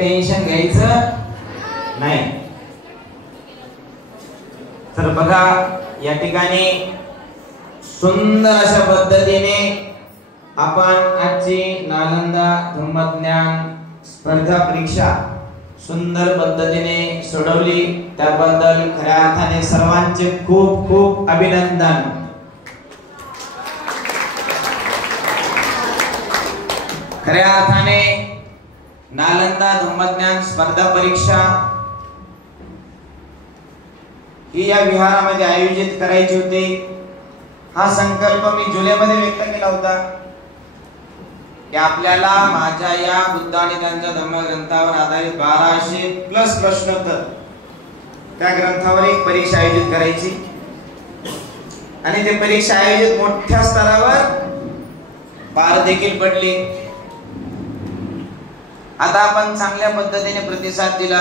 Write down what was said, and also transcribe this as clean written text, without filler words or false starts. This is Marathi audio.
टेन्शन घ्यायचं नाही। तर बघा या ठिकाणी सुंदर अशा पद्धतीने आपण आजची नालंदा धम्मज्ञान स्पर्धा परीक्षा सुंदर पद्धतीने सोडवली, त्याबद्दल खऱ्या अर्थाने सर्वांचे खूप खूप अभिनंदन। खऱ्या अर्थाने नालंदा धम्मज्ञान स्पर्धा परीक्षा ही या विहारामध्ये आयोजित करायची होती। हा संकल्प मी जुलैमध्ये व्यक्त केला होता की आपल्याला माझ्या या बुद्ध आणि त्यांच्या धम्मग्रंथावर आधारित 1200+ प्रश्नोत्तर त्या ग्रंथावर एक परीक्षा आयोजित करायची आणि ते परीक्षा आयोजित मोठ्या स्तरावर पार देखील पडली। आता आपण चांगल्या पद्धतीने प्रतिसाद दिला।